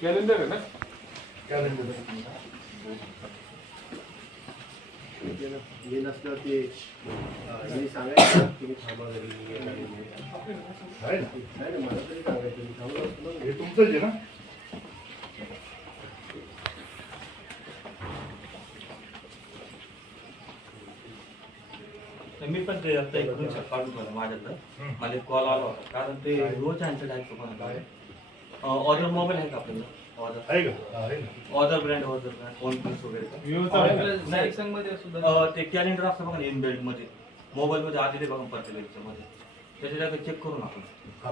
Calendar है ना, calendar ये नसलं ते हे सांगायचं तुम्ही थांबा घरी आहे ना मला तरी सांगायचं मी थांबलो हे तुमचंच आहे ना. मी पण ते आता इकडून काढून ठेवलं माझ्याकडं. मला कॉल आला होता कारण ते रोज आमच्या डायरेक्ट कोणाला ऑर्डर मोबाईल आहे का आपल्याला? ऑर्डर आहे का? आहे ना. ऑर्डर ब्रँड वन प्लस वगैरे ते कॅलेंडर असतं बघा इनबिल्ट मध्ये मोबाईल मध्ये आधी ते बघा फर्टिलायझर मध्ये त्याच्या चेक करून आपण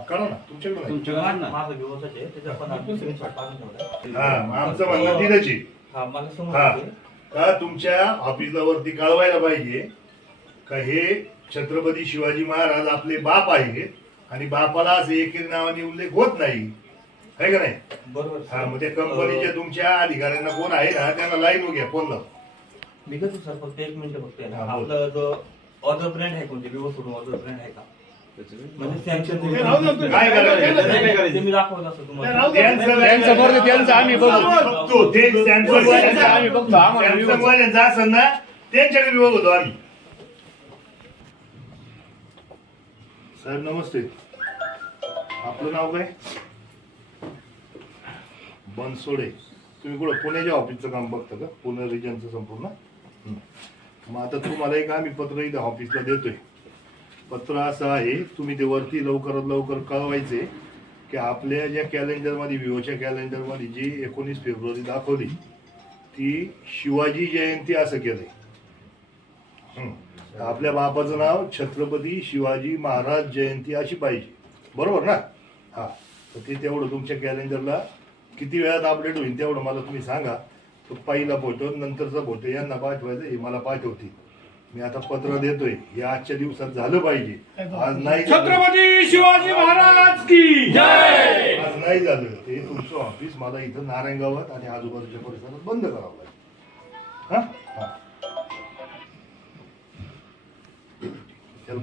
करा ना तुमच्याकडे माझं व्यवस्था आहे त्याच्या पण काढून ठेवलं. आमचं म्हणणं दिलंची हा मला समजलं का तुमच्या ऑफिसला वरती कळवायला पाहिजे का हे छत्रपती शिवाजी महाराज आपले बाप आहे आणि बापाला असं एकेरी नावाने उल्लेख होत नाही आहे का नाही. बरोबर. हा मग त्या कंपनीच्या तुमच्या अधिकाऱ्यांना कोण आहे ना त्यांना लाईन घ्या फोन लाव. मी कसं सर फक्त एक मिनिट बघतोय ना आपलं जो ऑर्डर ब्रँड आहे कोणते विवो सोडून ऑर्डर ब्रँड आहे का म्हणजे सँक्शन काय करायचं मी दाखवत असतो तुम्हाला आम्ही बघतो ते सॅमसंगवाल्यांचा असेल ना त्यांच्याकडे बघतो आम्ही. साहेब नमस्ते, आपलं नाव काय? बनसोडे. तुम्ही कुठं पुण्याच्या ऑफिसचं काम बघता का? पुणे रिजनचं संपूर्ण. मग आता तुम्हाला एक आम्ही पत्र इथं ऑफिसला देतोय. पत्र असं आहे तुम्ही ते वरती लवकरात लवकर कळवायचे की आपल्या ज्या कॅलेंडरमध्ये विवोच्या कॅलेंडरमध्ये जी 19 फेब्रुवारी दाखवली ती शिवाजी जयंती असं केलंय. आपल्या बापाचं नाव छत्रपती शिवाजी महाराज जयंती अशी पाहिजे, बरोबर ना? हा तर ते तेवढं तुमच्या कॅलेंडरला किती वेळात अपडेट होईल तेवढं मला तुम्ही सांगा. तो पहिला फोटो नंतरचा फोटो यांना पाठवायचं, हे मला पाठवतील. मी आता पत्र देतोय हे आजच्या दिवसात झालं पाहिजे. आज नाही छत्रपती शिवाजी महाराज की जय. आज नाही झालं ते तुमचं ऑफिस मला इथं नारायणगावात आणि आजूबाजूच्या परिसरात बंद करावं लागेल. हा हा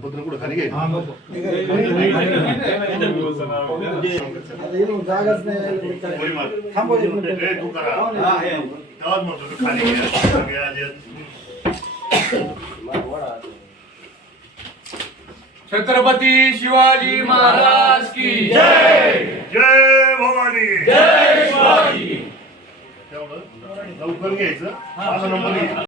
पत्र कुठं खाली घ्यायचं छत्रपती शिवाजी महाराज की जय. जय भवानी. जय शिवाजी. तेवढं लवकर घ्यायचं. माझा नंबर घ्यायचा.